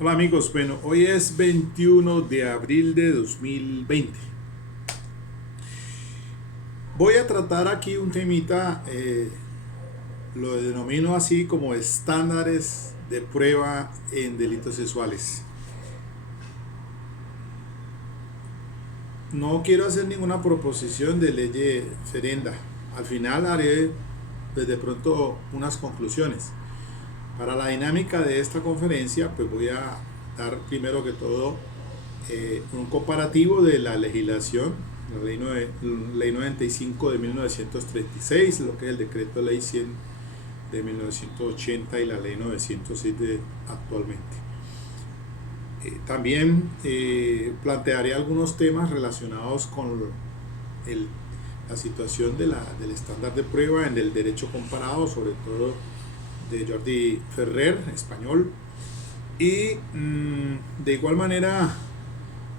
Hola amigos, bueno, hoy es 21 de abril de 2020. Voy a tratar aquí un temita, lo denomino así como estándares de prueba en delitos sexuales. No quiero hacer ninguna proposición de ley ferenda. Al final haré desde pronto unas conclusiones. Para la dinámica de esta conferencia, pues voy a dar primero que todo un comparativo de la legislación, ley 95 de 1936, lo que es el decreto ley 100 de 1980 y la ley 906 de actualmente. También plantearé algunos temas relacionados con el, la situación del estándar de prueba en el derecho comparado, sobre todo de Jordi Ferrer, español. Y de igual manera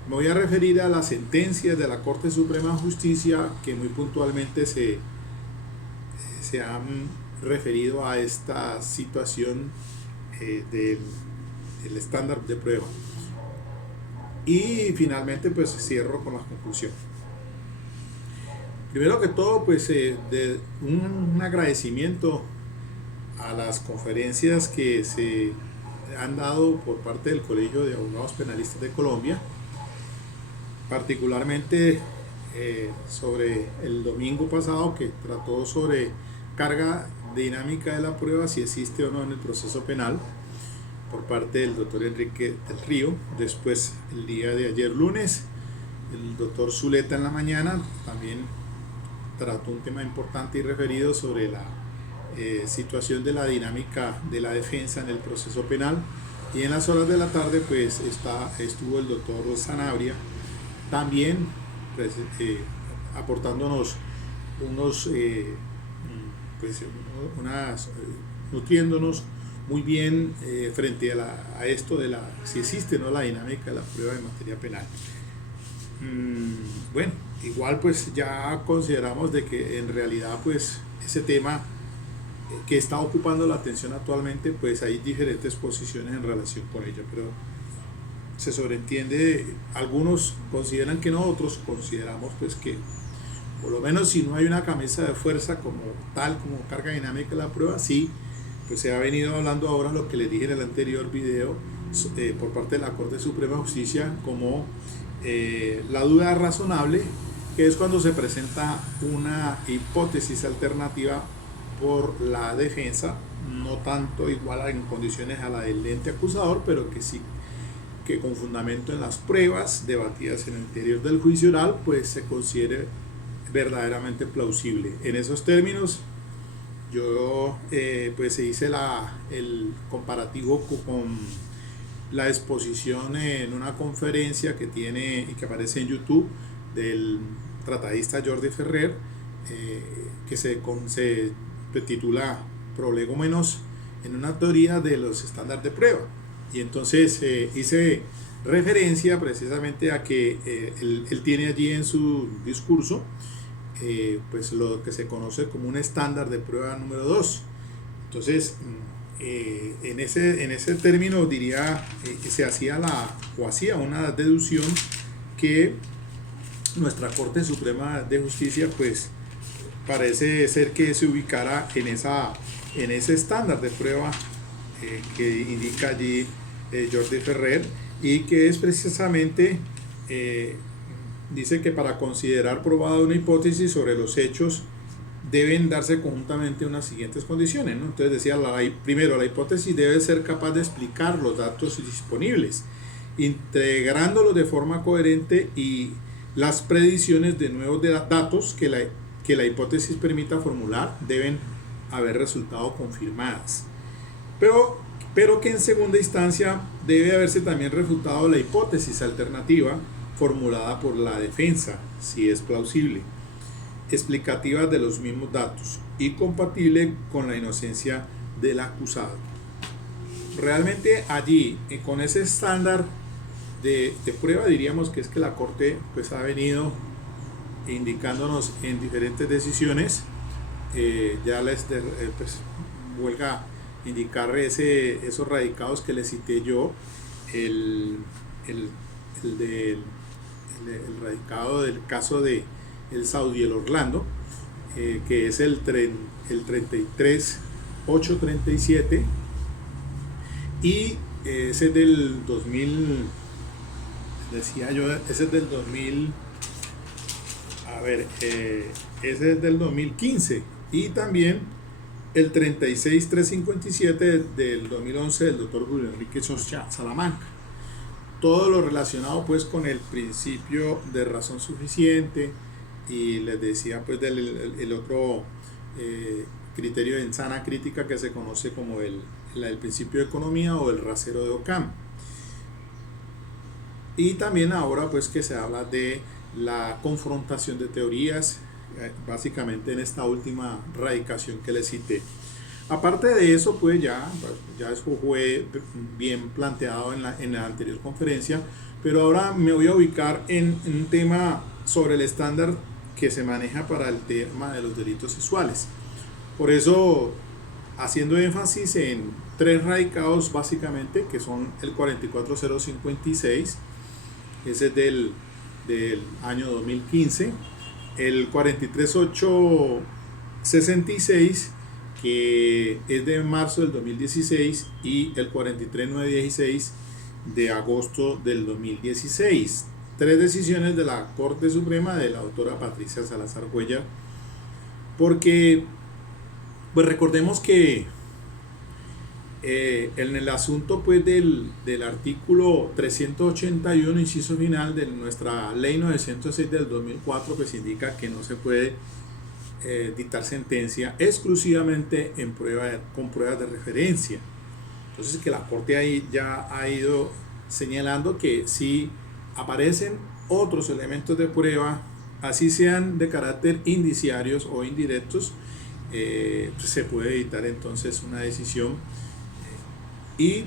me voy a referir a las sentencias de la Corte Suprema de Justicia que muy puntualmente se han referido a esta situación del estándar de prueba. Y finalmente pues cierro con la conclusión. Primero que todo pues de un agradecimiento a las conferencias que se han dado por parte del Colegio de Abogados Penalistas de Colombia, particularmente sobre el domingo pasado, que trató sobre carga dinámica de la prueba, si existe o no en el proceso penal, por parte del doctor Enrique del Río. Después, el día de ayer lunes, el doctor Zuleta en la mañana también trató un tema importante y referido sobre la situación de la dinámica de la defensa en el proceso penal. Y en las horas de la tarde pues estuvo el doctor Sanabria también pues, aportándonos unos pues, nutriéndonos muy bien frente a esto de si existe o no la dinámica de la prueba en materia penal. Bueno, igual pues ya consideramos de que en realidad pues ese tema que está ocupando la atención actualmente, pues hay diferentes posiciones en relación con ella, pero se sobreentiende, algunos consideran que no, otros consideramos pues que por lo menos si no hay una camisa de fuerza como tal, como carga dinámica de la prueba, sí, pues se ha venido hablando ahora lo que les dije en el anterior video por parte de la Corte Suprema de Justicia como la duda razonable, que es cuando se presenta una hipótesis alternativa por la defensa, no tanto igual en condiciones a la del ente acusador, pero que sí que con fundamento en las pruebas debatidas en el interior del juicio oral, pues se considere verdaderamente plausible. En esos términos, yo pues se hice el comparativo con la exposición en una conferencia que tiene y que aparece en YouTube del tratadista Jordi Ferrer, que se titula Prolegómenos en una teoría de los estándares de prueba. Y entonces hice referencia precisamente a que él tiene allí en su discurso pues lo que se conoce como un estándar de prueba número 2. Entonces en ese término diría que se hacía una deducción que nuestra Corte Suprema de Justicia pues parece ser que se ubicara en ese estándar de prueba que indica allí Jordi Ferrer, y que es precisamente dice que para considerar probada una hipótesis sobre los hechos deben darse conjuntamente unas siguientes condiciones, ¿no? Entonces decía, primero, la hipótesis debe ser capaz de explicar los datos disponibles, integrándolos de forma coherente, y las predicciones de nuevos datos que la hipótesis permita formular deben haber resultado confirmadas. Pero que en segunda instancia debe haberse también refutado la hipótesis alternativa formulada por la defensa, si es plausible, explicativa de los mismos datos y compatible con la inocencia del acusado. Realmente allí, con ese estándar de prueba, diríamos que es que la Corte pues ha venido indicándonos en diferentes decisiones. Ya les pues, huelga indicar esos radicados que les cité yo, el, el, el radicado del caso de el Saudi el Orlando, que es el 33837, y ese es del 2000, decía yo, ese es del 2000, a ver, ese es del 2015, y también el 36357 del 2011 del doctor Julio Enrique Socha Salamanca. Todo lo relacionado pues con el principio de razón suficiente, y les decía pues del el otro criterio de sana crítica que se conoce como el principio de economía o el rasero de Occam. Y también ahora pues que se habla de la confrontación de teorías, básicamente en esta última radicación que les cité. Aparte de eso, pues ya eso fue bien planteado en la anterior conferencia, pero ahora me voy a ubicar en un tema sobre el estándar que se maneja para el tema de los delitos sexuales. Por eso, haciendo énfasis en tres radicados básicamente, que son el 44056, ese es del año 2015, el 43866, que es de marzo del 2016, y el 43916 de agosto del 2016. Tres decisiones de la Corte Suprema de la doctora Patricia Salazar Cuellar, porque pues recordemos que en el asunto pues del artículo 381 inciso final de nuestra ley 906 del 2004, pues indica que no se puede dictar sentencia exclusivamente con pruebas de referencia. Entonces, que la Corte ahí ya ha ido señalando que si aparecen otros elementos de prueba, así sean de carácter indiciarios o indirectos, pues se puede dictar entonces una decisión. Y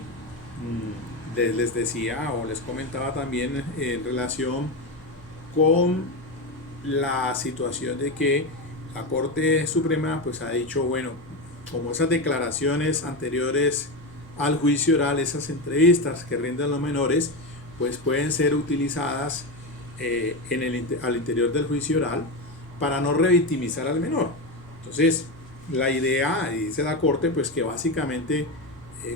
les decía o les comentaba también en relación con la situación de que la Corte Suprema pues ha dicho, bueno, como esas declaraciones anteriores al juicio oral, esas entrevistas que rinden los menores, pues pueden ser utilizadas al interior del juicio oral para no revictimizar al menor. Entonces, la idea, dice la Corte, pues que básicamente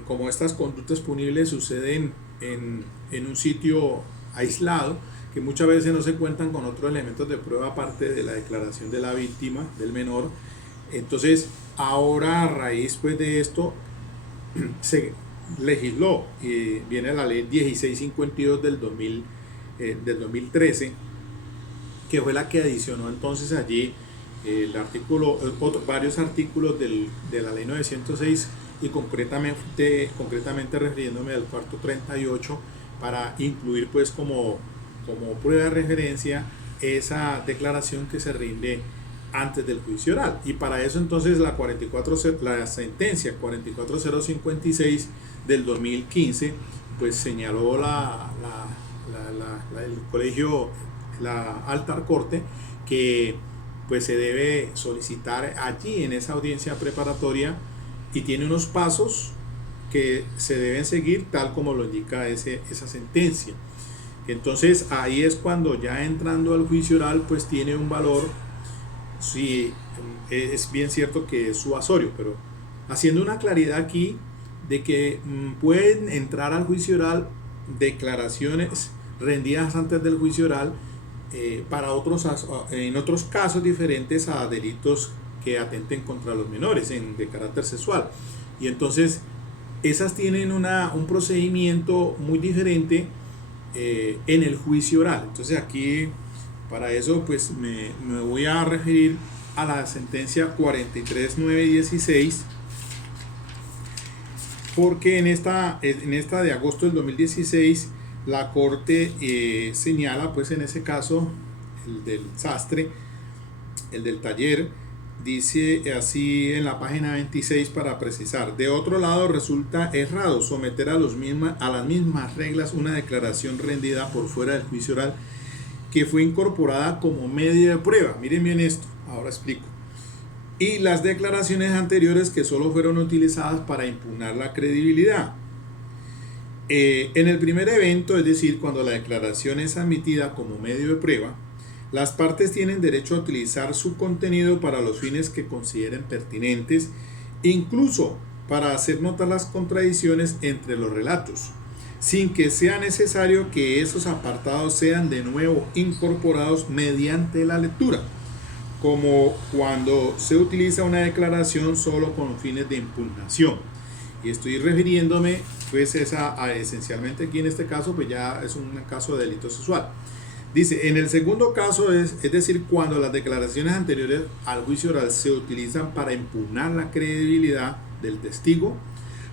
como estas conductas punibles suceden en un sitio aislado, que muchas veces no se cuentan con otros elementos de prueba aparte de la declaración de la víctima, del menor. Entonces, ahora a raíz pues, de esto, se legisló y viene la ley 1652 del 2013, que fue la que adicionó entonces allí el artículo, varios artículos de la ley 906, y concretamente refiriéndome al cuarto 38, para incluir pues como prueba de referencia esa declaración que se rinde antes del juicio oral. Y para eso entonces la sentencia 44056 del 2015 pues señaló el colegio, la alta corte, que pues se debe solicitar allí en esa audiencia preparatoria, y tiene unos pasos que se deben seguir tal como lo indica esa sentencia. Entonces ahí es cuando ya entrando al juicio oral pues tiene un valor. Sí, es bien cierto que es suasorio, pero haciendo una claridad aquí de que pueden entrar al juicio oral declaraciones rendidas antes del juicio oral en otros casos diferentes a delitos que atenten contra los menores de carácter sexual. Y entonces esas tienen un procedimiento muy diferente en el juicio oral. Entonces aquí para eso pues me voy a referir a la sentencia 43916, porque en esta de agosto del 2016 la Corte señala pues en ese caso, el del sastre, el del taller, dice así en la página 26 para precisar: de otro lado, resulta errado someter a las mismas reglas una declaración rendida por fuera del juicio oral que fue incorporada como medio de prueba. Miren bien esto, ahora explico. Y las declaraciones anteriores que solo fueron utilizadas para impugnar la credibilidad. En el primer evento, es decir, cuando la declaración es admitida como medio de prueba, las partes tienen derecho a utilizar su contenido para los fines que consideren pertinentes, incluso para hacer notar las contradicciones entre los relatos, sin que sea necesario que esos apartados sean de nuevo incorporados mediante la lectura, como cuando se utiliza una declaración solo con fines de impugnación. Y estoy refiriéndome pues esencialmente aquí en este caso pues ya es un caso de delito sexual. Dice, en el segundo caso es decir, cuando las declaraciones anteriores al juicio oral se utilizan para impugnar la credibilidad del testigo,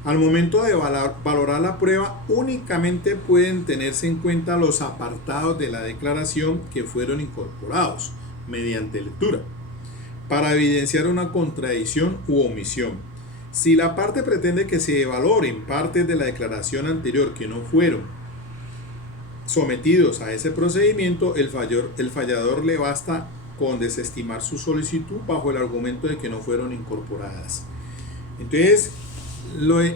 al momento de valorar la prueba únicamente pueden tenerse en cuenta los apartados de la declaración que fueron incorporados mediante lectura para evidenciar una contradicción u omisión. Si la parte pretende que se valoren partes de la declaración anterior que no fueron sometidos a ese procedimiento, el fallador le basta con desestimar su solicitud bajo el argumento de que no fueron incorporadas. Entonces,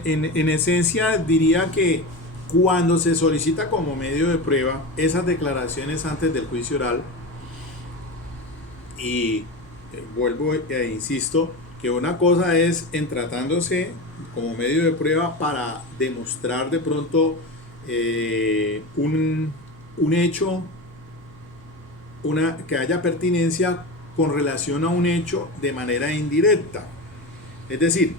en esencia diría que cuando se solicita como medio de prueba esas declaraciones antes del juicio oral, y vuelvo e insisto, que una cosa es en tratándose como medio de prueba para demostrar de pronto un hecho, que haya pertinencia con relación a un hecho de manera indirecta. Es decir,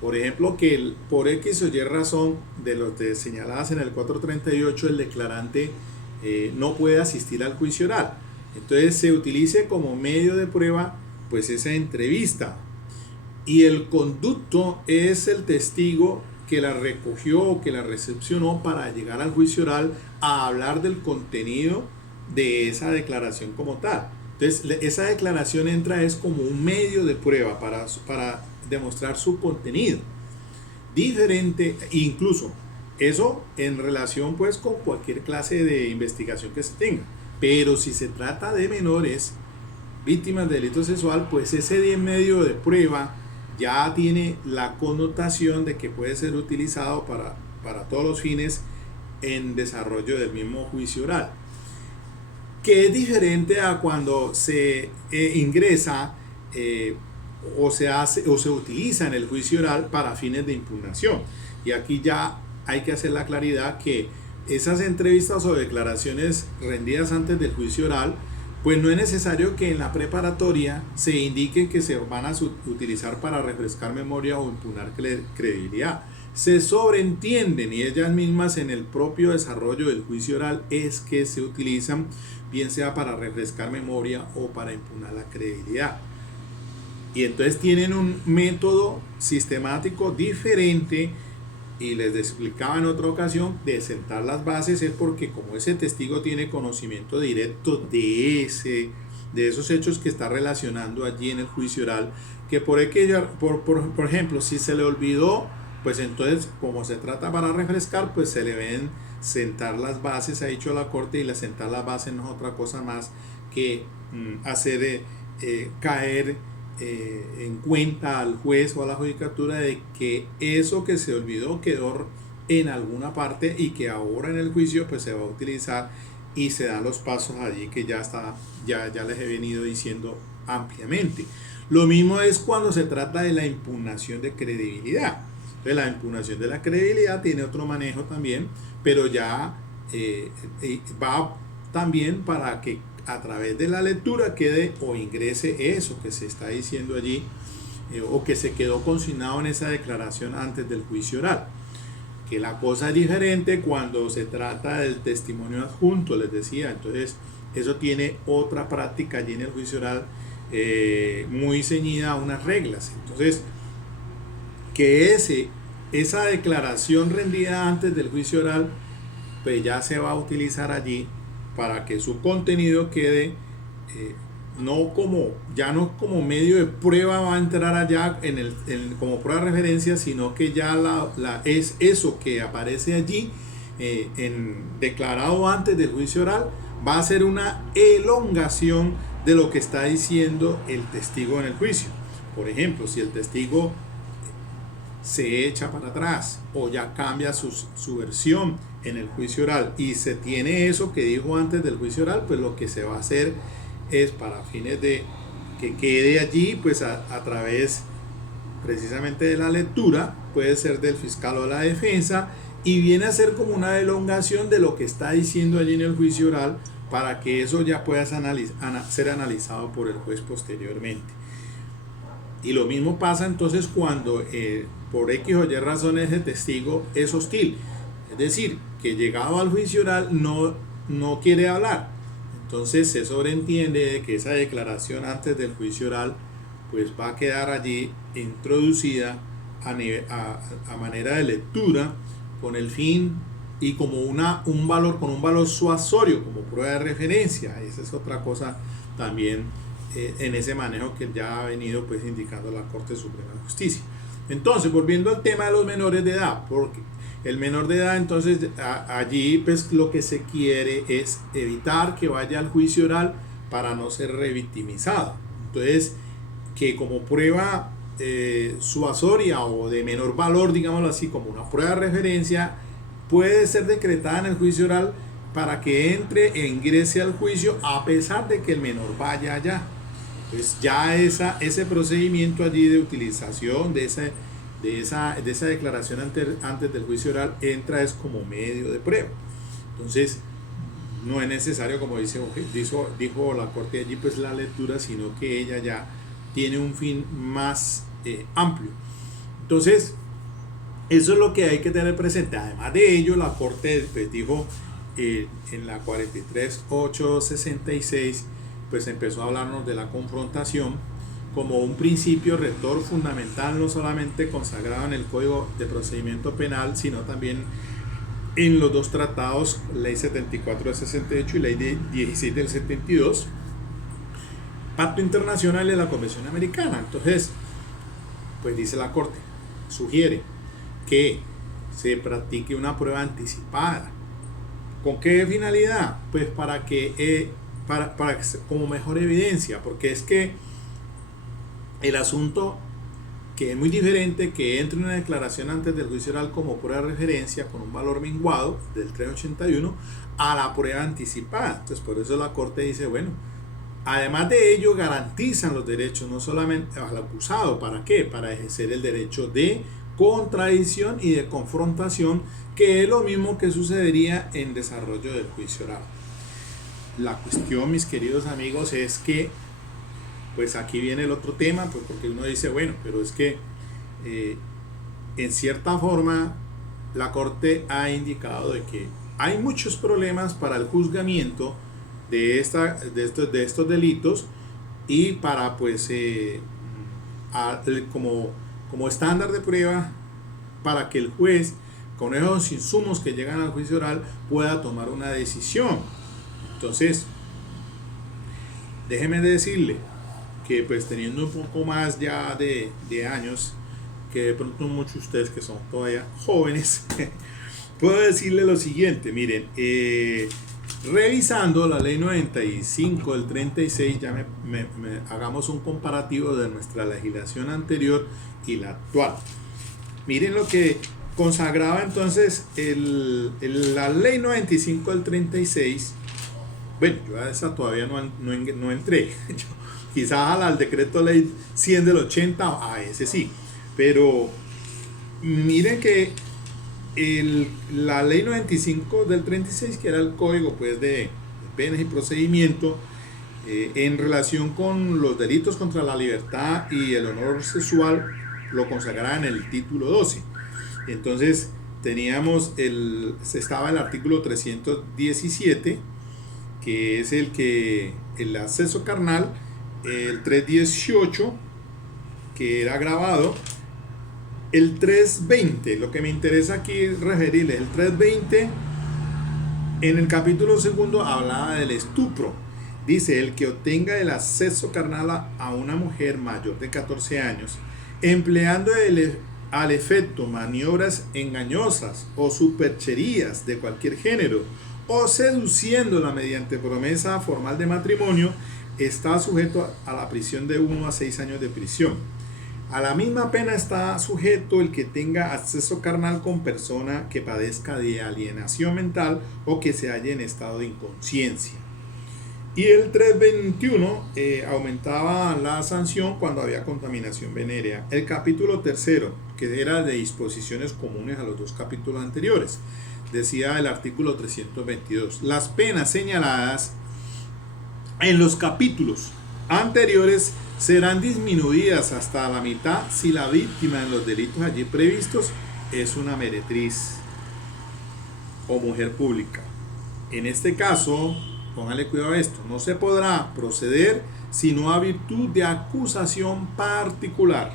por ejemplo, que por X o Y razón de los señaladas en el 438 el declarante no puede asistir al juicio oral. Entonces se utilice como medio de prueba pues esa entrevista. Y el conducto es el testigo que la recogió o que la recepcionó para llegar al juicio oral a hablar del contenido de esa declaración como tal. Entonces, esa declaración entra es como un medio de prueba para demostrar su contenido. Diferente, incluso eso en relación pues con cualquier clase de investigación que se tenga. Pero si se trata de menores víctimas de delito sexual, pues ese medio de prueba ya tiene la connotación de que puede ser utilizado para todos los fines en desarrollo del mismo juicio oral, que es diferente a cuando se ingresa o se hace o se utiliza en el juicio oral para fines de impugnación. Y aquí ya hay que hacer la claridad que esas entrevistas o declaraciones rendidas antes del juicio oral, pues no es necesario que en la preparatoria se indique que se van a utilizar para refrescar memoria o impugnar credibilidad. Se sobreentienden y ellas mismas en el propio desarrollo del juicio oral es que se utilizan, bien sea para refrescar memoria o para impugnar la credibilidad. Y entonces tienen un método sistemático diferente. Y les explicaba en otra ocasión, de sentar las bases es porque como ese testigo tiene conocimiento directo de esos hechos que está relacionando allí en el juicio oral, que por ejemplo, si se le olvidó, pues entonces como se trata para refrescar, pues se le ven sentar las bases, ha dicho la corte, y la sentar las bases no es otra cosa más que hacer caer en cuenta al juez o a la judicatura de que eso que se olvidó quedó en alguna parte y que ahora en el juicio pues se va a utilizar, y se dan los pasos allí que ya les he venido diciendo ampliamente. Lo mismo es cuando se trata de la impugnación de credibilidad. Entonces la impugnación de la credibilidad tiene otro manejo también, pero ya va también para que a través de la lectura quede o ingrese eso que se está diciendo allí o que se quedó consignado en esa declaración antes del juicio oral. Que la cosa es diferente cuando se trata del testimonio adjunto, les decía. Entonces eso tiene otra práctica allí en el juicio oral muy ceñida a unas reglas. Entonces que esa declaración rendida antes del juicio oral pues ya se va a utilizar allí para que su contenido quede no como medio de prueba va a entrar allá como prueba de referencia, sino que ya es eso que aparece allí declarado antes del juicio oral, va a ser una elongación de lo que está diciendo el testigo en el juicio. Por ejemplo, si el testigo se echa para atrás o ya cambia su versión en el juicio oral y se tiene eso que dijo antes del juicio oral, pues lo que se va a hacer es, para fines de que quede allí, pues a través precisamente de la lectura, puede ser del fiscal o la defensa, y viene a ser como una elongación de lo que está diciendo allí en el juicio oral, para que eso ya pueda ser analizado por el juez posteriormente. Y lo mismo pasa entonces cuando por X o Y razones el testigo es hostil, es decir, que llegado al juicio oral no quiere hablar. Entonces se sobreentiende que esa declaración antes del juicio oral pues va a quedar allí introducida a manera de lectura, con el fin y como un valor suasorio, como prueba de referencia. Esa es otra cosa también en ese manejo que ya ha venido pues indicando la Corte Suprema de Justicia. Entonces, volviendo al tema de los menores de edad, porque el menor de edad, entonces allí pues lo que se quiere es evitar que vaya al juicio oral para no ser revictimizado. Entonces, que como prueba suasoria o de menor valor, digámoslo así, como una prueba de referencia, puede ser decretada en el juicio oral para que entre e ingrese al juicio a pesar de que el menor vaya allá. Pues ya ese procedimiento allí de utilización de esa declaración antes del juicio oral entra es como medio de prueba. Entonces no es necesario, como dijo la Corte allí, pues la lectura, sino que ella ya tiene un fin más amplio. Entonces eso es lo que hay que tener presente. Además de ello, la Corte pues dijo en la 43.866, pues empezó a hablarnos de la confrontación como un principio rector fundamental, no solamente consagrado en el Código de Procedimiento Penal, sino también en los dos tratados, Ley 74 del 68 y Ley 16 del 72, Pacto Internacional de la Convención Americana. Entonces, pues dice la Corte, sugiere que se practique una prueba anticipada. ¿Con qué finalidad? Pues para que como mejor evidencia, porque es que el asunto, que es muy diferente que entre una declaración antes del juicio oral como prueba de referencia con un valor menguado del 381 a la prueba anticipada. Entonces por eso la Corte dice, bueno, además de ello garantizan los derechos no solamente al acusado, ¿para qué? Para ejercer el derecho de contradicción y de confrontación, que es lo mismo que sucedería en desarrollo del juicio oral. La cuestión, mis queridos amigos, es que pues aquí viene el otro tema, pues porque uno dice, bueno, pero es que en cierta forma la Corte ha indicado de que hay muchos problemas para el juzgamiento de estos delitos, y para pues como estándar de prueba para que el juez, con esos insumos que llegan al juicio oral, pueda tomar una decisión. Entonces, déjeme decirle que pues teniendo un poco más ya de años, que de pronto muchos de ustedes que son todavía jóvenes, puedo decirle lo siguiente. Miren, revisando la ley 95 del 36, ya hagamos un comparativo de nuestra legislación anterior y la actual. Miren lo que consagraba entonces la ley 95 del 36. Bueno, yo a esa todavía no entré. Quizás al decreto ley 100 del 80, a ese sí. Pero miren que la ley 95 del 36, que era el código pues de penas y procedimiento, en relación con los delitos contra la libertad y el honor sexual, lo consagraba en el título 12. Entonces estaba el artículo 317, que es el acceso carnal, el 318, que era agravado, el 320, lo que me interesa aquí referirles, el 320 en el capítulo segundo hablaba del estupro. Dice, el que obtenga el acceso carnal a una mujer mayor de 14 años, empleando al efecto maniobras engañosas o supercherías de cualquier género, o seduciéndola mediante promesa formal de matrimonio, está sujeto a la prisión de 1 a 6 años de prisión. A la misma pena está sujeto el que tenga acceso carnal con persona que padezca de alienación mental o que se halle en estado de inconsciencia. Y el 321 aumentaba la sanción cuando había contaminación venérea. El capítulo tercero, que era de disposiciones comunes a los dos capítulos anteriores, decía el artículo 322, las penas señaladas en los capítulos anteriores serán disminuidas hasta la mitad si la víctima en los delitos allí previstos es una meretriz o mujer pública. En este caso, póngale cuidado a esto, no se podrá proceder sino a virtud de acusación particular.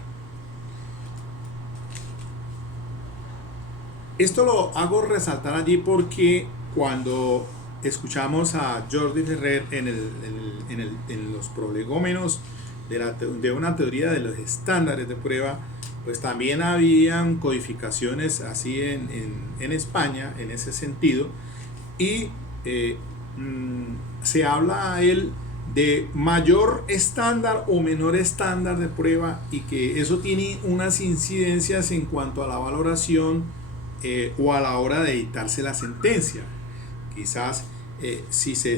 Esto lo hago resaltar allí porque cuando escuchamos a Jordi Ferrer en los prolegómenos de una teoría de los estándares de prueba, pues también habían codificaciones así en España en ese sentido, y se habla a él de mayor estándar o menor estándar de prueba, y que eso tiene unas incidencias en cuanto a la valoración o a la hora de dictarse la sentencia. Quizás si se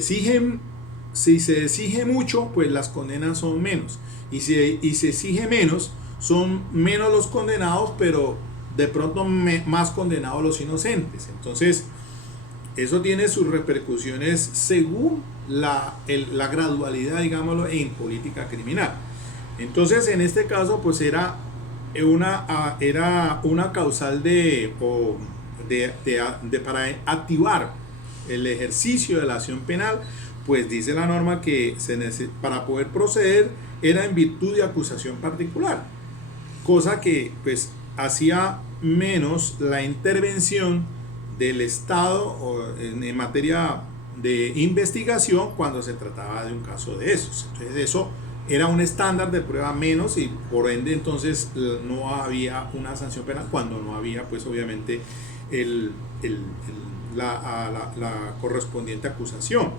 exige mucho, pues las condenas son menos, y se exige menos, son menos los condenados, pero de pronto más condenados los inocentes. Entonces eso tiene sus repercusiones según la gradualidad, digámoslo, en política criminal. Entonces en este caso pues era una causal para activar el ejercicio de la acción penal, pues dice la norma que para poder proceder era en virtud de acusación particular, cosa que pues hacía menos la intervención del Estado en materia de investigación cuando se trataba de un caso de esos. Entonces eso era un estándar de prueba menos, y por ende entonces no había una sanción penal cuando no había pues obviamente la correspondiente acusación.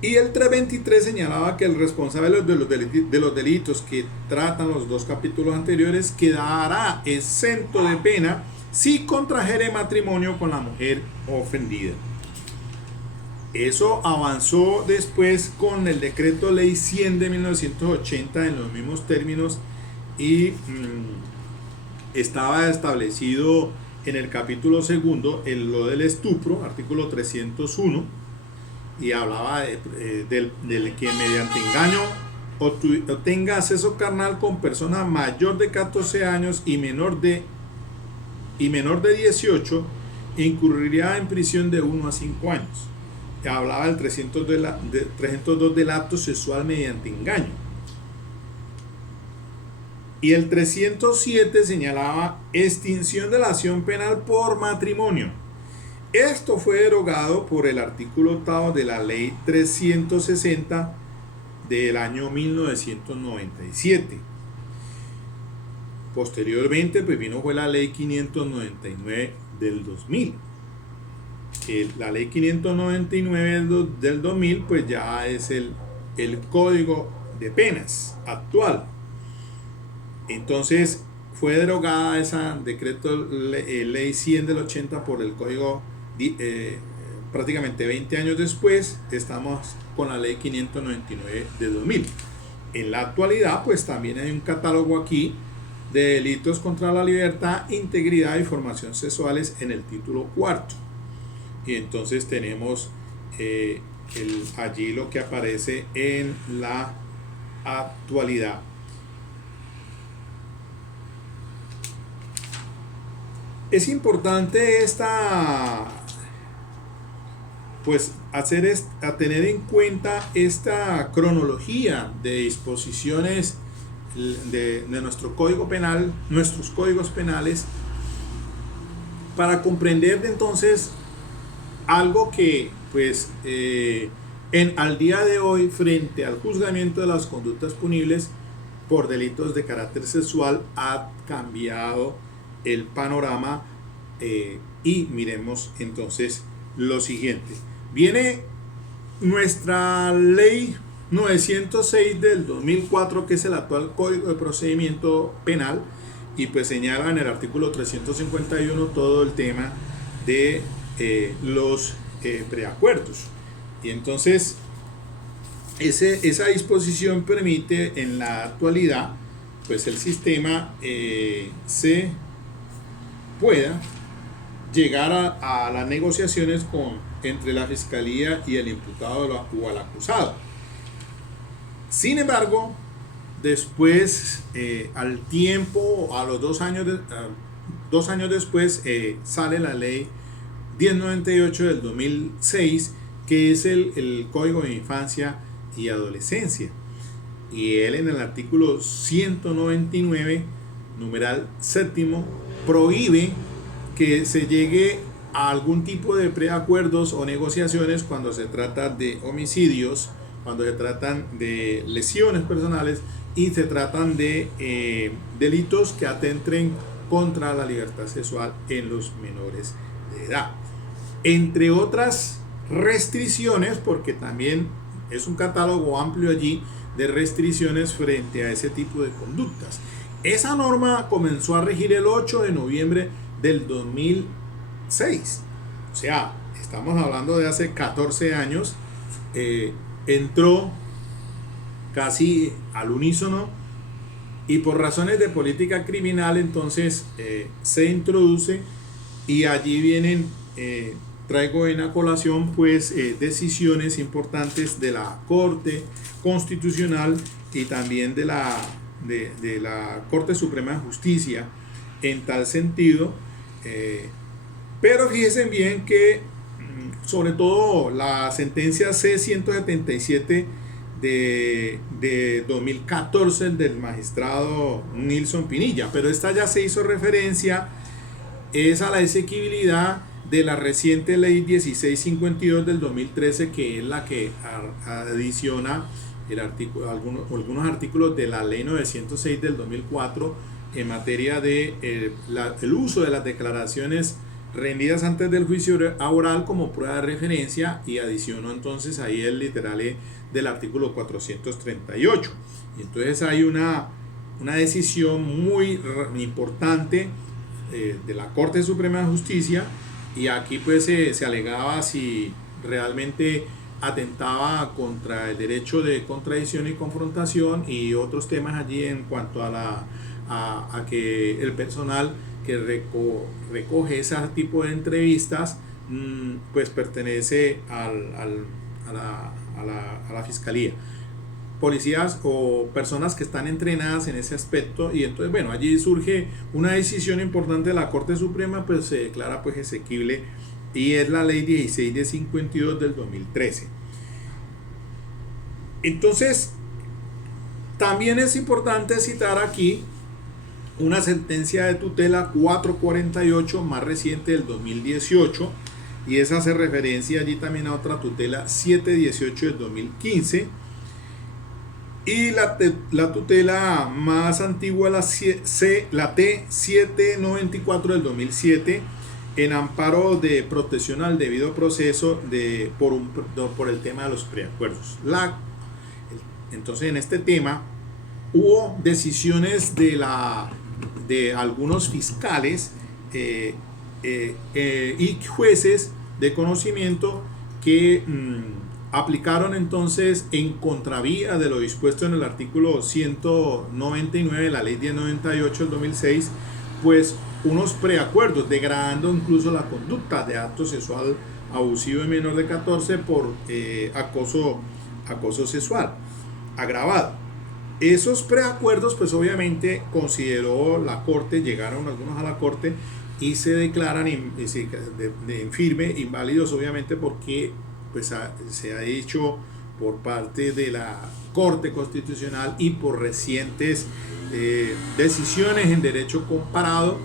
Y el 323 señalaba que el responsable de los delitos que tratan los dos capítulos anteriores quedará exento de pena si contrajere matrimonio con la mujer ofendida. Eso avanzó después con el decreto ley 100 de 1980 en los mismos términos, y estaba establecido en el capítulo segundo lo del estupro, artículo 301, y hablaba del que mediante engaño obtenga acceso carnal con persona mayor de 14 años y menor de 18, incurriría en prisión de 1 a 5 años. Hablaba del 302 del acto sexual mediante engaño. Y el 307 señalaba extinción de la acción penal por matrimonio. Esto fue derogado por el artículo 8 de la ley 360 del año 1997. Posteriormente pues fue la ley 599 del 2000. La ley 599 del 2000 pues ya es el código de penas actual. Entonces fue derogada esa decreto ley 100 del 80 por el código prácticamente 20 años después. Estamos con la ley 599 de 2000. En la actualidad pues también hay un catálogo aquí de delitos contra la libertad, integridad y formación sexuales en el título cuarto. Y entonces tenemos allí lo que aparece en la actualidad. Es importante tener en cuenta esta cronología de disposiciones de nuestro código penal, nuestros códigos penales, para comprender entonces algo que pues al día de hoy, frente al juzgamiento de las conductas punibles por delitos de carácter sexual, ha cambiado el panorama, y miremos entonces lo siguiente. Viene nuestra ley 906 del 2004, que es el actual Código de Procedimiento Penal, y pues señala en el artículo 351 todo el tema de los preacuerdos. Y entonces esa disposición permite en la actualidad pues el sistema se pueda llegar a las negociaciones entre la fiscalía y el imputado o el acusado. Sin embargo, después, al tiempo, a los 2 años después, sale la ley 1098 del 2006, que es el Código de Infancia y Adolescencia. Y él, en el artículo 199, numeral séptimo, prohíbe que se llegue a algún tipo de preacuerdos o negociaciones cuando se trata de homicidios, cuando se tratan de lesiones personales y se tratan de delitos que atenten contra la libertad sexual en los menores de edad. Entre otras restricciones, porque también es un catálogo amplio allí de restricciones frente a ese tipo de conductas. Esa norma comenzó a regir el 8 de noviembre del 2006. O sea, estamos hablando de hace 14 años. Entró casi al unísono y por razones de política criminal entonces se introduce, y allí vienen, traigo en a colación pues decisiones importantes de la Corte Constitucional y también de la Corte Suprema de Justicia en tal sentido, pero fíjense bien que sobre todo la sentencia C-177 de 2014 del magistrado Nilson Pinilla, pero esta ya se hizo referencia es a la exequibilidad de la reciente ley 1652 del 2013, que es la que adiciona algunos artículos de la ley 906 del 2004 en materia de el uso de las declaraciones rendidas antes del juicio oral como prueba de referencia, y adicionó entonces ahí el literal del artículo 438. Y entonces hay una decisión muy importante de la Corte Suprema de Justicia, y aquí pues se alegaba si realmente atentaba contra el derecho de contradicción y confrontación y otros temas allí en cuanto a que el personal que recoge ese tipo de entrevistas pues pertenece a la fiscalía, policías o personas que están entrenadas en ese aspecto. Y entonces bueno, allí surge una decisión importante de la Corte Suprema, pues se declara pues exequible, y es la ley 16 de 52 del 2013. Entonces también es importante citar aquí una sentencia de tutela 448 más reciente del 2018, y esa hace referencia allí también a otra tutela 718 del 2015, y la tutela más antigua, la T794 del 2007, en amparo de protección al debido proceso por el tema de los preacuerdos. Entonces en este tema hubo decisiones de algunos fiscales y jueces de conocimiento que aplicaron entonces en contravía de lo dispuesto en el artículo 199 de la ley 1098 del 2006, pues unos preacuerdos, degradando incluso la conducta de acto sexual abusivo de menor de 14 por acoso sexual agravado. Esos preacuerdos pues obviamente consideró la Corte, llegaron algunos a la Corte y se declaran en firme inválidos, obviamente porque pues se ha dicho por parte de la Corte Constitucional y por recientes decisiones en derecho comparado,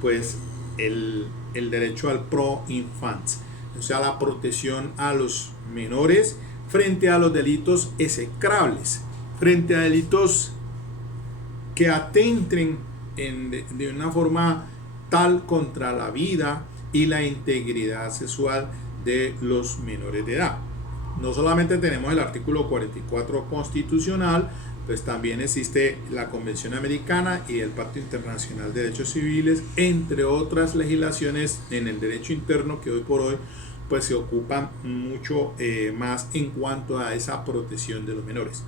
pues el derecho al pro infans, o sea, la protección a los menores frente a los delitos execrables, frente a delitos que atenten de una forma tal contra la vida y la integridad sexual de los menores de edad. no solamente tenemos el artículo 44 constitucional, pues también existe la Convención Americana y el Pacto Internacional de Derechos Civiles, entre otras legislaciones en el derecho interno que hoy por hoy pues se ocupan mucho más en cuanto a esa protección de los menores.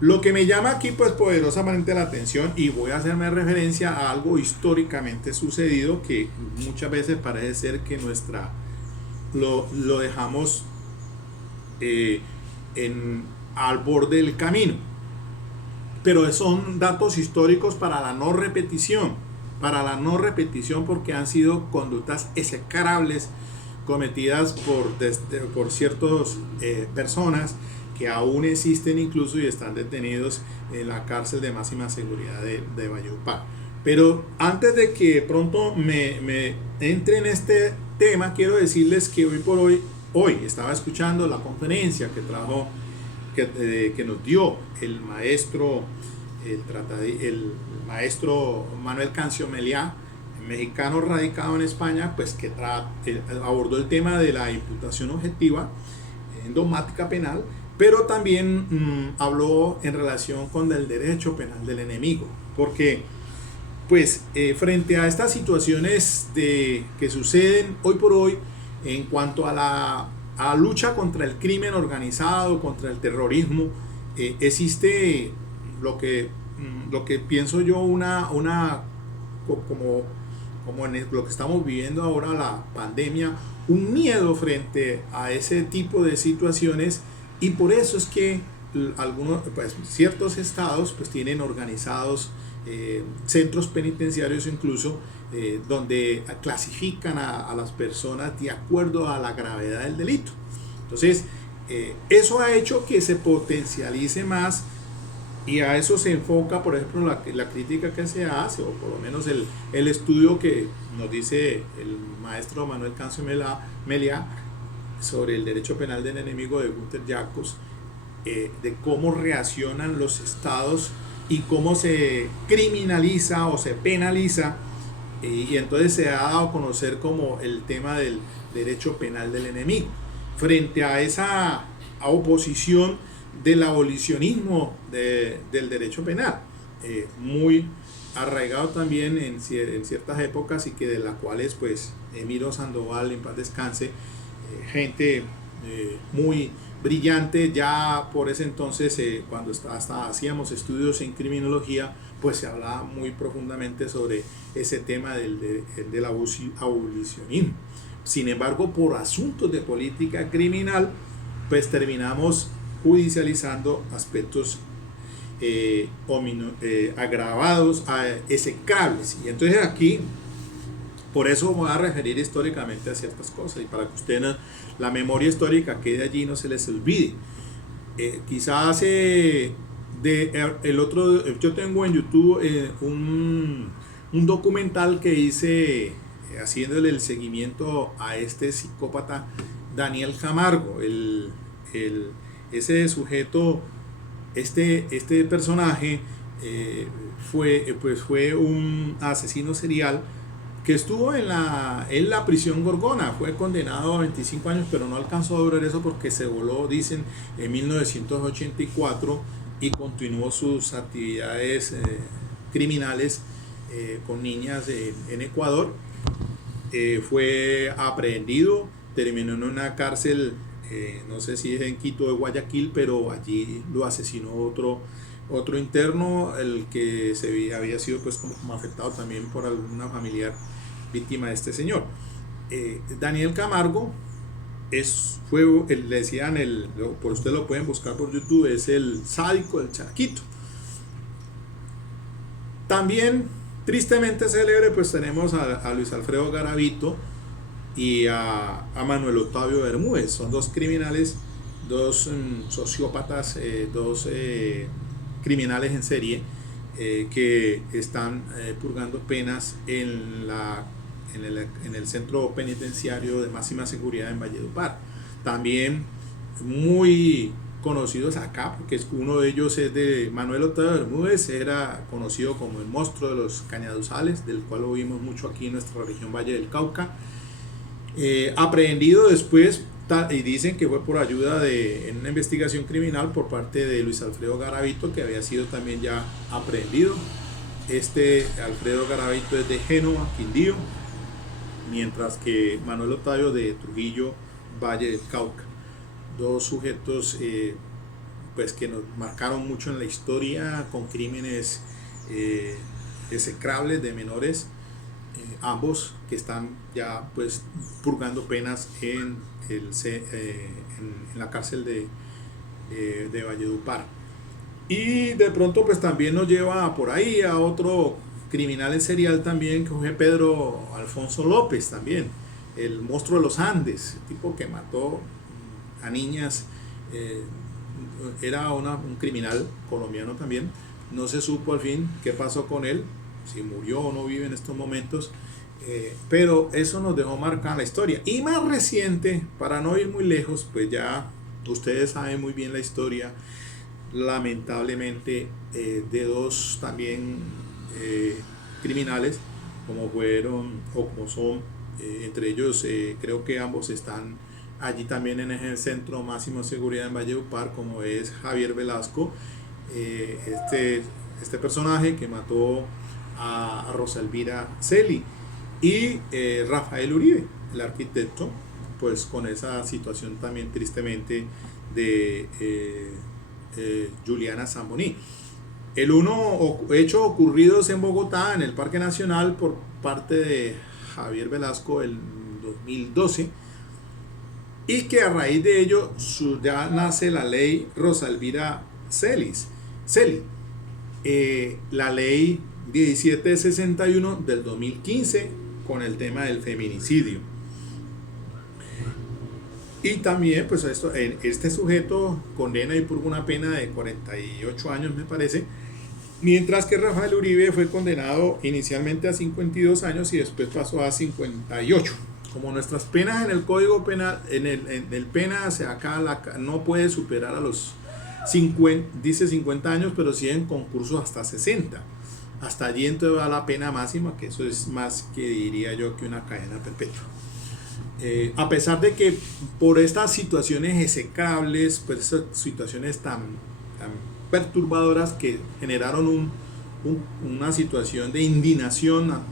Lo que me llama aquí pues poderosamente la atención, y voy a hacerme referencia a algo históricamente sucedido que muchas veces parece ser que lo dejamos al borde del camino, pero son datos históricos para la no repetición, porque han sido conductas execrables cometidas por ciertas personas que aún existen incluso y están detenidos en la cárcel de máxima seguridad de Valledupar. Pero antes de que pronto me entre en este tema, quiero decirles que hoy estaba escuchando la conferencia que nos dio el maestro Manuel Cancio Meliá, mexicano radicado en España, pues que abordó el tema de la imputación objetiva en dogmática penal, pero también habló en relación con el derecho penal del enemigo, porque pues frente a estas situaciones que suceden hoy por hoy en cuanto a la lucha contra el crimen organizado, contra el terrorismo, existe lo que pienso yo como en lo que estamos viviendo ahora, la pandemia, un miedo frente a ese tipo de situaciones, y por eso es que ciertos estados pues tienen organizados centros penitenciarios incluso donde clasifican a las personas de acuerdo a la gravedad del delito. Entonces eso ha hecho que se potencialice más, y a eso se enfoca, por ejemplo, la crítica que se hace, o por lo menos el estudio que nos dice el maestro Manuel Cancio Meliá sobre el derecho penal del enemigo de Günter Jacobs, de cómo reaccionan los estados y cómo se criminaliza o se penaliza, y entonces se ha dado a conocer como el tema del derecho penal del enemigo, frente a esa oposición del abolicionismo del derecho penal, muy arraigado también en ciertas épocas, y que de las cuales pues Emilio Sandoval, en paz descanse, gente muy brillante ya por ese entonces, cuando hasta hacíamos estudios en criminología, pues se hablaba muy profundamente sobre ese tema del abolicionismo. Sin embargo, por asuntos de política criminal, pues terminamos judicializando aspectos agravados, execrables. Y entonces aquí, por eso voy a referir históricamente a ciertas cosas, y para que ustedes, la memoria histórica quede allí, no se les olvide. Quizás yo tengo en YouTube un documental que hice haciéndole el seguimiento a este psicópata Daniel Camargo. Ese sujeto, este personaje fue un asesino serial que estuvo en la prisión Gorgona. Fue condenado a 25 años, pero no alcanzó a durar eso porque se voló, dicen, en 1984, y continuó sus actividades criminales con niñas en Ecuador. Fue aprehendido, terminó en una cárcel, no sé si es en Quito o Guayaquil, pero allí lo asesinó otro interno, el que había sido pues como afectado también por alguna familiar víctima de este señor. Daniel Camargo le decían, por ustedes lo pueden buscar por YouTube, es el sádico del Charquito. También tristemente célebre pues tenemos a Luis Alfredo Garavito y a Manuel Octavio Bermúdez. Son dos criminales, dos sociópatas, dos criminales en serie que están purgando penas en el centro penitenciario de máxima seguridad en Valledupar. También muy conocidos acá, porque uno de ellos es de Manuel Octavio Bermúdez, era conocido como el monstruo de los cañaduzales, del cual lo vimos mucho aquí en nuestra región Valle del Cauca. Aprehendido después Y dicen que fue por ayuda en una investigación criminal por parte de Luis Alfredo Garavito, que había sido también ya aprehendido. Este Alfredo Garavito es de Génova, Quindío, mientras que Manuel Otario de Trujillo, Valle del Cauca. Dos sujetos pues que nos marcaron mucho en la historia con crímenes execrables de menores, ambos que están ya pues purgando penas en la cárcel de Valledupar. Y de pronto pues también nos lleva por ahí a otro criminal en serial también, que fue Pedro Alfonso López también, el monstruo de los Andes, el tipo que mató a niñas, era un criminal colombiano también. No se supo al fin qué pasó con él, si murió o no vive en estos momentos, pero eso nos dejó marcada la historia. Y más reciente, para no ir muy lejos, pues ya ustedes saben muy bien la historia, lamentablemente, de dos también criminales, como fueron o como son, entre ellos creo que ambos están allí también en el Centro Máximo de Seguridad en Valledupar, como es Javier Velasco, este personaje que mató a Rosa Elvira Celi, y Rafael Uribe, el arquitecto, pues con esa situación también tristemente de Juliana Zamboní. El hecho ocurridos en Bogotá, en el Parque Nacional, por parte de Javier Velasco en 2012, y que a raíz de ello ya nace la ley Rosa Elvira Celi, la ley 1761 del 2015, con el tema del feminicidio. Y también pues este sujeto condena y purga una pena de 48 años, me parece, mientras que Rafael Uribe fue condenado inicialmente a 52 años y después pasó a 58. Como nuestras penas en el Código Penal, en el pena, acá no puede superar a los 50, dice 50 años, pero sí en concursos hasta 60. Hasta allí entonces va la pena máxima, que eso es más que, diría yo, que una cadena perpetua. A pesar de que por estas situaciones execrables, por estas situaciones tan perturbadoras que generaron una situación de indignación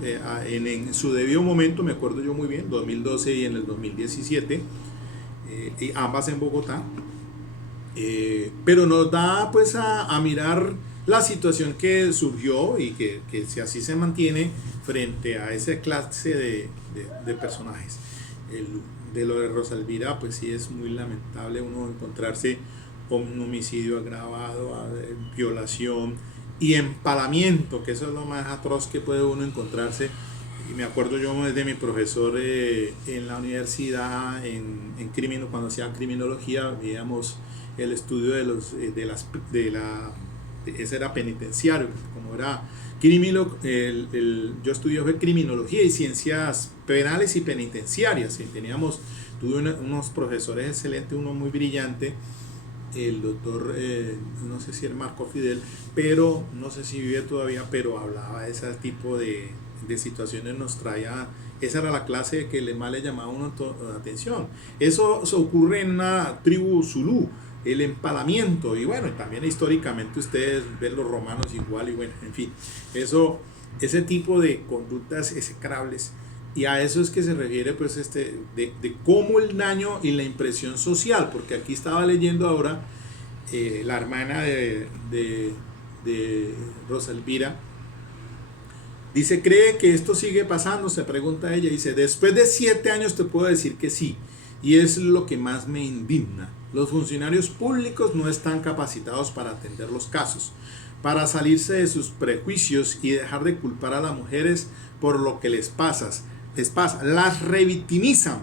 en su debido momento, me acuerdo yo muy bien, 2012 y en el 2017, y ambas en Bogotá, pero nos da pues a mirar la situación que surgió y que si así se mantiene frente a esa clase de personajes. De lo de Rosa Elvira, pues sí es muy lamentable uno encontrarse con un homicidio agravado, violación y empalamiento, que eso es lo más atroz que puede uno encontrarse. Y me acuerdo yo de mi profesor en la universidad, cuando hacía criminología, veíamos el estudio ese era penitenciario, como era yo estudié criminología y ciencias penales y penitenciarias, y tuve unos profesores excelentes, uno muy brillante, el doctor, no sé si era Marco Fidel, pero no sé si vive todavía, pero hablaba de ese tipo de situaciones, nos traía, esa era la clase que más le llamaba a uno la atención. Eso ocurre en una tribu zulú, el empalamiento, y bueno, también históricamente ustedes ven los romanos igual, y bueno, en fin, ese tipo de conductas execrables, y a eso es que se refiere pues de cómo el daño y la impresión social, porque aquí estaba leyendo ahora la hermana de Rosa Elvira, dice, ¿cree que esto sigue pasando? Se pregunta ella, dice, después de 7 años te puedo decir que sí, y es lo que más me indigna. Los funcionarios públicos no están capacitados para atender los casos, para salirse de sus prejuicios y dejar de culpar a las mujeres por lo que les pasa, las revictimizan.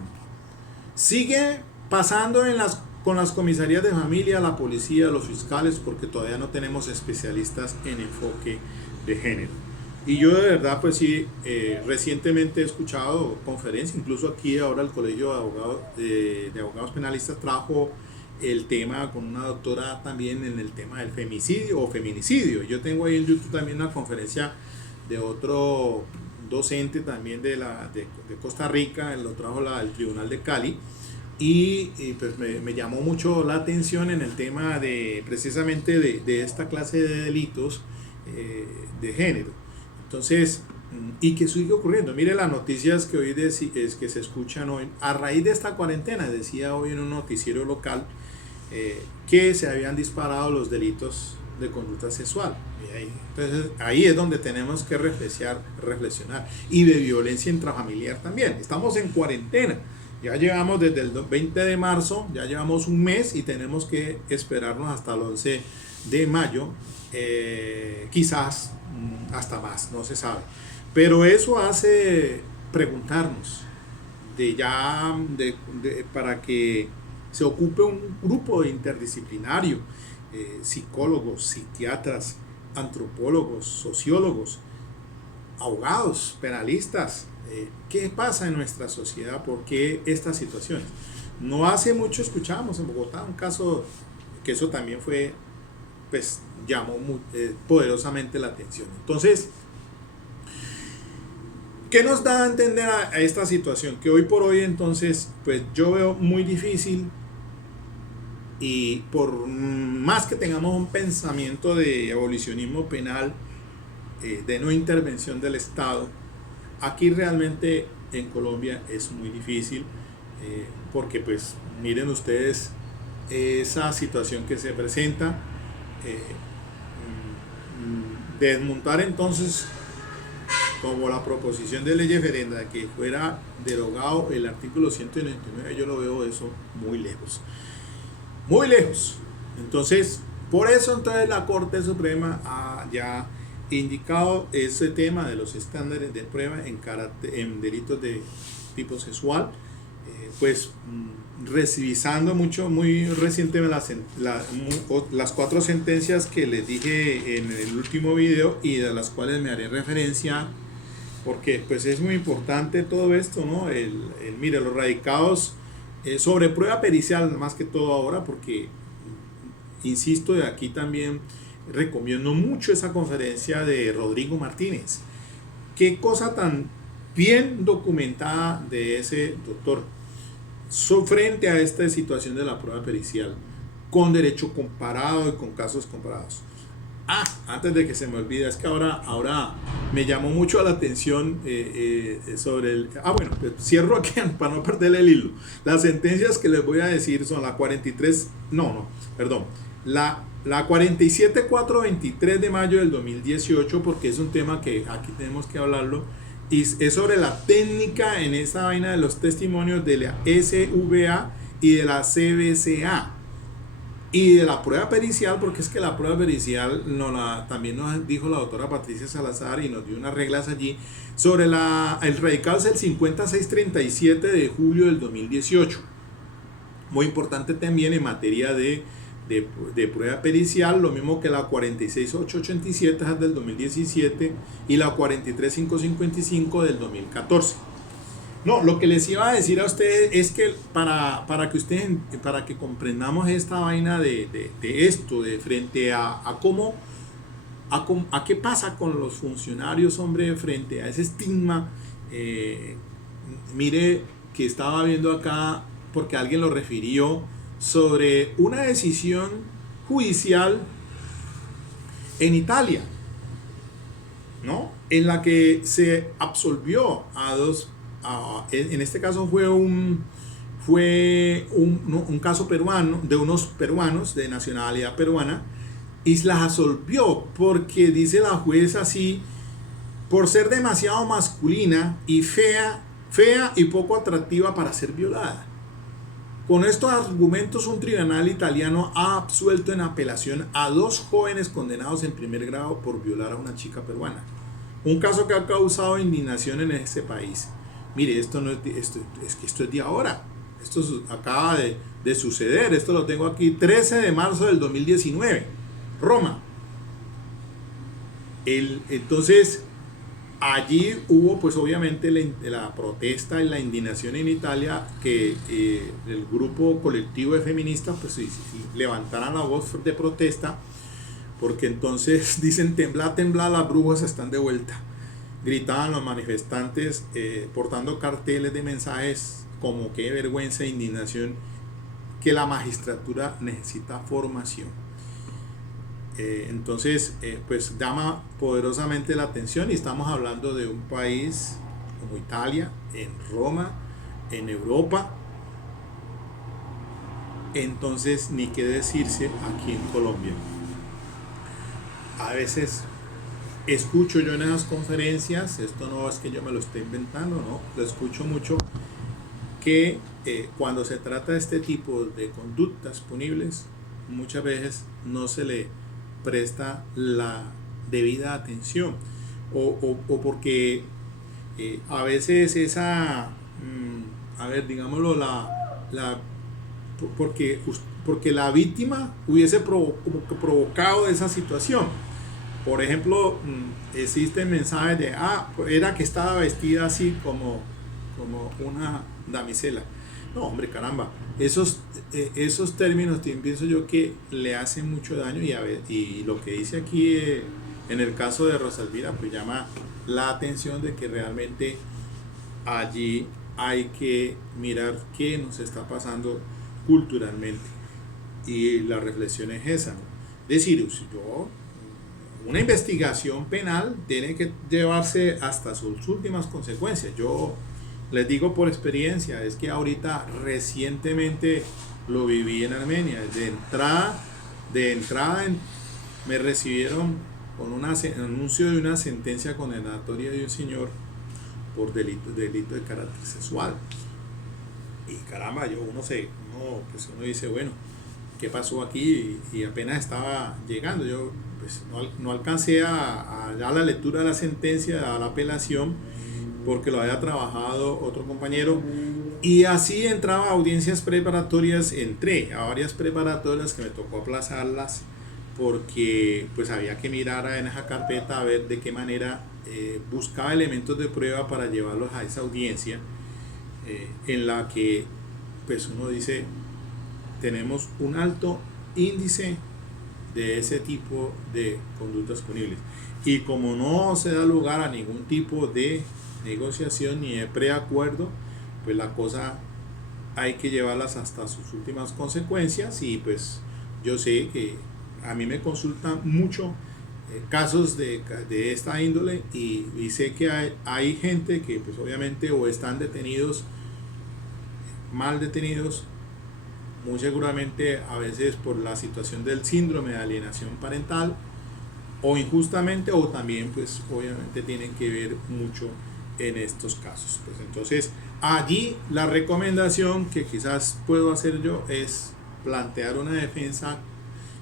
Sigue pasando con las comisarías de familia, la policía, los fiscales, porque todavía no tenemos especialistas en enfoque de género. Y yo de verdad, pues sí, recientemente he escuchado conferencias, incluso aquí ahora el Colegio de Abogados Penalistas trajo el tema con una doctora también en el tema del femicidio o feminicidio. Yo tengo ahí en YouTube también una conferencia de otro docente también de Costa Rica, lo trajo el Tribunal de Cali, Pues me llamó mucho la atención en el tema de precisamente de esta clase de delitos de género. Entonces, y que sigue ocurriendo. Mire las noticias que hoy es que se escuchan hoy. A raíz de esta cuarentena, decía hoy en un noticiero local, que se habían disparado los delitos de conducta sexual. Entonces ahí es donde tenemos que reflexionar. Y de violencia intrafamiliar también. Estamos en cuarentena. Ya llevamos desde el 20 de marzo, ya llevamos un mes y tenemos que esperarnos hasta el 11 de mayo, quizás hasta más, no se sabe. Pero eso hace preguntarnos para que se ocupe un grupo interdisciplinario, psicólogos, psiquiatras, antropólogos, sociólogos, abogados, penalistas. ¿Qué pasa en nuestra sociedad? ¿Por qué estas situaciones? No hace mucho escuchábamos en Bogotá un caso que eso también fue, pues llamó poderosamente la atención. Entonces, ¿qué nos da a entender a esta situación? Que hoy por hoy entonces, pues yo veo muy difícil, y por más que tengamos un pensamiento de abolicionismo penal, de no intervención del Estado, aquí realmente en Colombia es muy difícil, porque pues miren ustedes esa situación que se presenta, desmontar entonces como la proposición de ley referenda que fuera derogado el artículo 199, yo lo veo eso muy lejos, muy lejos. Entonces, por eso entonces la Corte Suprema ha ya indicado ese tema de los estándares de prueba en delitos de tipo sexual, pues revisando muy recientemente las 4 sentencias que les dije en el último video y de las cuales me haré referencia, porque pues es muy importante todo esto, ¿no? Mire, los radicados sobre prueba pericial más que todo ahora, porque insisto, de aquí también recomiendo mucho esa conferencia de Rodrigo Martínez. Qué cosa tan bien documentada de ese doctor frente a esta situación de la prueba pericial, con derecho comparado y con casos comparados. Antes de que se me olvide, es que ahora me llamó mucho la atención sobre el... bueno, cierro aquí para no perder el hilo. Las sentencias que les voy a decir son la 43... perdón. La 47423 de mayo del 2018, porque es un tema que aquí tenemos que hablarlo, y es sobre la técnica en esa vaina de los testimonios de la SVA y de la CBCA y de la prueba pericial, porque es que la prueba pericial también nos dijo la doctora Patricia Salazar y nos dio unas reglas allí sobre el radical es el 5637 de julio del 2018, muy importante también en materia de prueba pericial, lo mismo que la 46887 es del 2017 y la 43555 del 2014. Lo que les iba a decir a ustedes es que para que comprendamos esta vaina de esto, de frente a cómo, a qué pasa con los funcionarios, hombre, frente a ese estigma. Mire que estaba viendo acá, porque alguien lo refirió, sobre una decisión judicial en Italia, ¿no? En la que se absolvió a dos, en este caso fue un caso peruano, de unos peruanos de nacionalidad peruana, y las absolvió porque dice la jueza así: por ser demasiado masculina y fea y poco atractiva para ser violada. Con estos argumentos, un tribunal italiano ha absuelto en apelación a 2 jóvenes condenados en primer grado por violar a una chica peruana. Un caso que ha causado indignación en ese país. Mire, esto es de ahora. Esto acaba de suceder. Esto lo tengo aquí, 13 de marzo del 2019, Roma. Entonces, allí hubo pues obviamente la protesta y la indignación en Italia, que el grupo colectivo de feministas pues levantaran la voz de protesta, porque entonces dicen: temblá, temblá, las brujas están de vuelta. Gritaban los manifestantes portando carteles de mensajes como qué vergüenza e indignación que la magistratura necesita formación. Entonces, pues llama poderosamente la atención y estamos hablando de un país como Italia, en Roma, en Europa. Entonces, ni qué decirse aquí en Colombia. A veces escucho yo en esas conferencias, esto no es que yo me lo esté inventando, no, lo escucho mucho, que cuando se trata de este tipo de conductas punibles, muchas veces no se le presta la debida atención o porque a veces esa, a ver, digámoslo, la porque, porque la víctima hubiese como que provocado esa situación. Por ejemplo, existen mensajes de, era que estaba vestida así como una damisela. No, hombre, caramba, esos términos pienso yo que le hacen mucho daño y lo que dice aquí en el caso de Rosalvira pues llama la atención de que realmente allí hay que mirar qué nos está pasando culturalmente y la reflexión es esa, ¿no? Es decir, una investigación penal tiene que llevarse hasta sus últimas consecuencias. Yo les digo por experiencia, es que ahorita recientemente lo viví en Armenia. De entrada me recibieron con un anuncio de una sentencia condenatoria de un señor por delito de carácter sexual. Y caramba, pues uno dice, bueno, ¿qué pasó aquí? Y apenas estaba llegando. Yo pues, no alcancé a dar la lectura de la sentencia, a la apelación, porque lo había trabajado otro compañero. Y así entraba a audiencias preparatorias, entré a varias preparatorias que me tocó aplazarlas porque pues había que mirar en esa carpeta a ver de qué manera buscaba elementos de prueba para llevarlos a esa audiencia en la que pues uno dice tenemos un alto índice de ese tipo de conductas punibles y como no se da lugar a ningún tipo de negociación ni de preacuerdo, pues la cosa hay que llevarlas hasta sus últimas consecuencias y pues yo sé que a mí me consultan mucho casos de esta índole y sé que hay gente que pues obviamente o están detenidos, mal detenidos, muy seguramente a veces por la situación del síndrome de alienación parental o injustamente o también pues obviamente tienen que ver mucho en estos casos. Pues entonces allí la recomendación que quizás puedo hacer yo es plantear una defensa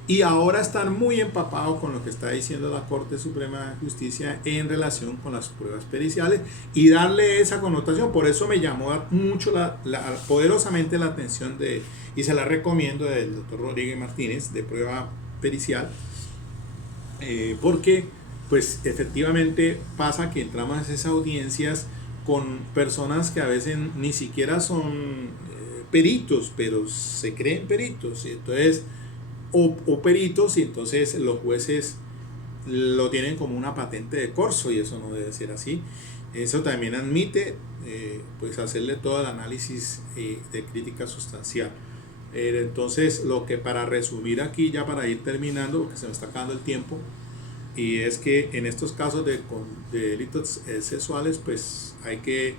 y ahora estar muy empapado con lo que está diciendo la Corte Suprema de Justicia en relación con las pruebas periciales y darle esa connotación. Por eso me llamó mucho poderosamente la atención y se la recomiendo del doctor Rodríguez Martínez de prueba pericial, porque pues efectivamente pasa que entramos a esas audiencias con personas que a veces ni siquiera son peritos, pero se creen peritos, y entonces o peritos y entonces los jueces lo tienen como una patente de corso y eso no debe ser así. Eso también admite pues hacerle todo el análisis de crítica sustancial. Entonces lo que para resumir aquí ya para ir terminando porque se me está acabando el tiempo y es que en estos casos de delitos sexuales pues hay que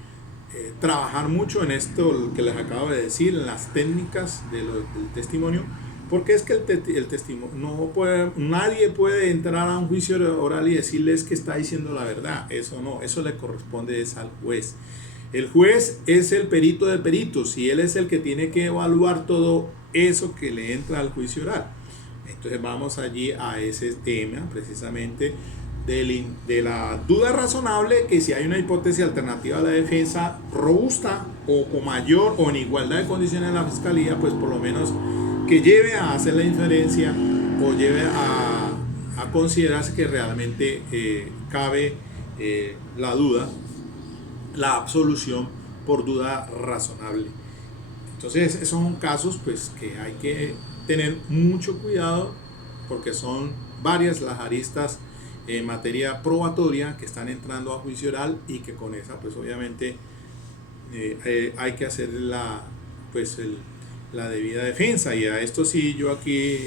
trabajar mucho en esto que les acabo de decir, en las técnicas del testimonio. Porque es que el testimonio nadie puede entrar a un juicio oral y decirles que está diciendo la verdad. Eso no, eso le corresponde es al juez. El juez es el perito de peritos y él es el que tiene que evaluar todo eso que le entra al juicio oral. Entonces vamos allí a ese tema precisamente de la duda razonable, que si hay una hipótesis alternativa a la defensa robusta o con mayor o en igualdad de condiciones de la fiscalía, pues por lo menos que lleve a hacer la inferencia o lleve a considerarse que realmente cabe la duda, la absolución por duda razonable. Entonces esos son casos pues que hay que tener mucho cuidado porque son varias las aristas en materia probatoria que están entrando a juicio oral y que con esa pues obviamente hay que hacer pues la debida defensa. Y a esto sí, yo aquí,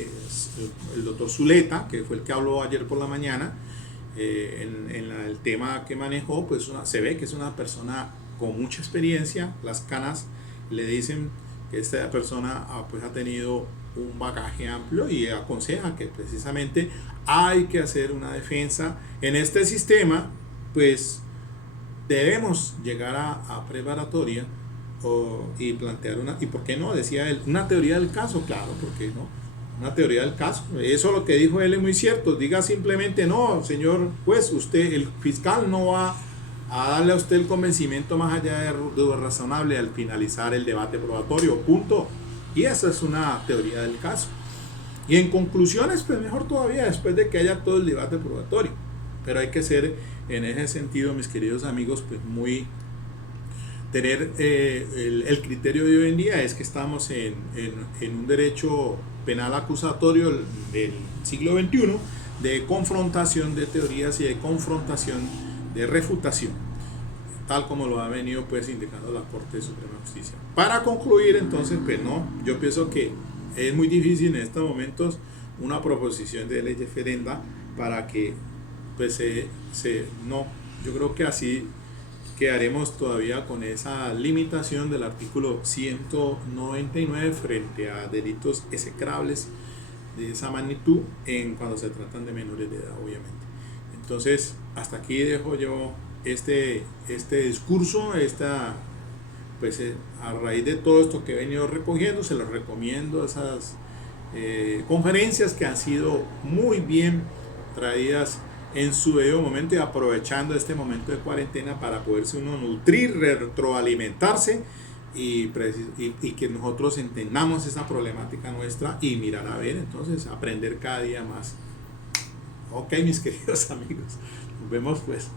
el doctor Zuleta, que fue el que habló ayer por la mañana, el tema que manejó, pues se ve que es una persona con mucha experiencia. Las canas le dicen que esta persona pues ha tenido un bagaje amplio, y aconseja que precisamente hay que hacer una defensa en este sistema. Pues debemos llegar a preparatoria y plantear y por qué no, decía él, una teoría del caso. Claro, ¿por qué no? Una teoría del caso. Eso lo que dijo él es muy cierto. Diga simplemente: no, señor juez, usted, el fiscal, no va a darle a usted el convencimiento más allá de lo razonable al finalizar el debate probatorio, punto. Y esa es una teoría del caso. Y en conclusiones, pues mejor todavía, después de que haya todo el debate probatorio. Pero hay que ser, en ese sentido, mis queridos amigos, pues tener el criterio de hoy en día es que estamos en un derecho penal acusatorio del siglo XXI, de confrontación de teorías y de confrontación de refutación, tal como lo ha venido pues indicando la Corte Suprema de Justicia. Para concluir, entonces, pues no, yo pienso que es muy difícil en estos momentos una proposición de ley referenda para que pues no, yo creo que así quedaremos todavía con esa limitación del artículo 199 frente a delitos execrables de esa magnitud cuando se tratan de menores de edad, obviamente. Entonces, hasta aquí dejo yo este discurso, pues a raíz de todo esto que he venido recogiendo, se los recomiendo esas conferencias que han sido muy bien traídas en su debido momento, y aprovechando este momento de cuarentena para poderse uno nutrir, retroalimentarse y que nosotros entendamos esa problemática nuestra y mirar a ver, entonces aprender cada día más. Ok, mis queridos amigos, nos vemos pues.